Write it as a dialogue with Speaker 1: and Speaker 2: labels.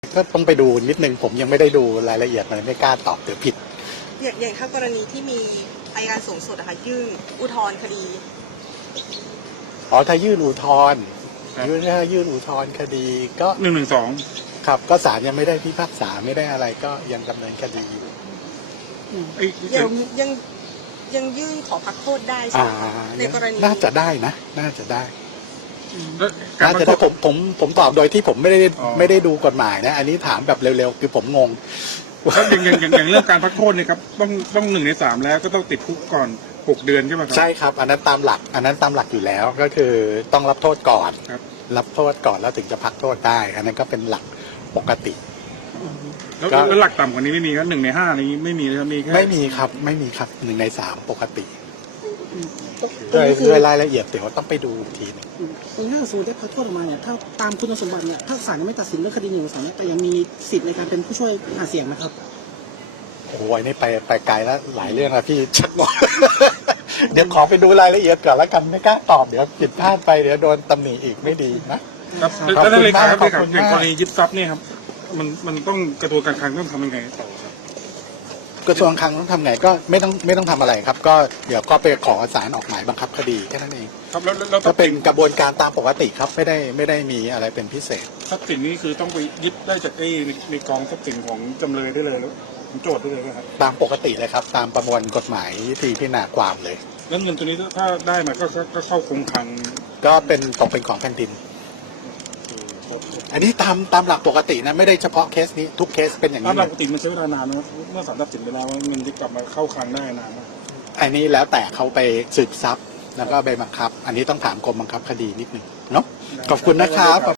Speaker 1: ก็ต้องไปดูนิดนึงผมยังไม่ได้ดูรายละเอียดมันไม่กล้าตอบเดี๋ยวผิด
Speaker 2: อย่างถ้ากรณีที่มีอัยการสูงสุดนะคะยื่นอุทธรณ์คดี
Speaker 1: ถ้ายื่นอุทธรณ์ยื่นอุทธรณ์คดีก็
Speaker 3: 112
Speaker 1: ครับก็ศาลยังไม่ได้พิพากษาไม่ได้อะไรก็ยังดำเนินคดีอยู่
Speaker 2: ยังยื่นขอพักโทษได้ใช่ไหมในกรณี
Speaker 1: น่าจะได้นะน่าจะได้ผมตอบโดยที่ผมไม่ได้ดูกฎหมายนะอันนี้ถามแบบเร็วๆคือผมงง
Speaker 3: แล้วอย่างเรื่องการพักโทษเนี่ยครับต้อง1 ใน 3แล้วก็ต้องติดคุกก่อน6 เดือนใช่ไหมครับ
Speaker 1: ใช่ครับอันนั้นตามหลักอยู่แล้วก็คือต้องรับโทษก่อนรับโทษก่อนแล้วถึงจะพักโทษได้อันนั้นก็เป็นหลักปกติ
Speaker 3: แล้วหลักต่ำกว่านี้ไม่มีครับ1 ใน 5นี้ไม่มีนะครับมีแค่
Speaker 1: ไม่มีครับ1 ใน 3ปกติโดยรายละเอียดเดี๋ยวต้องไปดูทีนึง
Speaker 4: ถ้าสมมติได้พักโทษออกมาเนี่ยถ้าตามคุณสมบัติเนี่ยถ้าศาลยังไม่ตัดสินเรื่องคดี1 3แต่ยังมีสิทธิ์ในการเป็นผู้ช่วยหาเสียงนะครับ
Speaker 1: โอ้ยนี่ไปไกลแล้วหลายเรื่องนะพี่ชักบอกเดี๋ยวขอไปดูรายละเอียดก่อนแล้วกันไม่กล้าตอบเดี๋ยวผิดพลาดไปเดี๋ยวโดนตำหนิอีกไม่ดีนะครับ
Speaker 3: แล้วเลยครับอย่างกรณียึดทรัพย์เนี่ยครับมันต้องกระทรวงการคลังต้องทำยังไงต่อครับ
Speaker 1: กระทรวงคลังต้องทำไงก็ไม่ต้องทำอะไรครับก็เดี๋ยวก็ไปขอศาลออกหมายบังคับคดีแค่นั้นเอง
Speaker 3: ครับแล้ว
Speaker 1: ก็เป็นกระบวนการตามปกติครับไม่ได้มีอะไรเป็นพิเศษ
Speaker 3: ทรัพย์สินนี้คือต้องไปยึดได้จากในกองทรัพย์สินของจำเลยได้เลยแล้วของโจทย์ได้เลยครับ
Speaker 1: ตามปกติเลยครับตามประมวลกฎหมายที่พิจารณาความเลย
Speaker 3: แล้วเงินตัวนี้ถ้าได้มาก็เข้าคงคลัง
Speaker 1: ก็ตกเป็นของแผ่นดินอันนี้ตามหลักปกตินะไม่ได้เฉพาะเคสนี้ทุกเคสเป็นอย่างนี้
Speaker 3: ตามหลักปกติมันใช้เวลานานนะเมื่อศาลตัดสินไปแล้วว่าเงินที่กลับมาเข้าคลังได้นานนะ
Speaker 1: อันนี้แล้วแต่เขาไปสืบทรัพย์แล้วก็ไปบังคับอันนี้ต้องถามกรมบังคับคดีนิดนึงเนาะขอบคุณนะครับ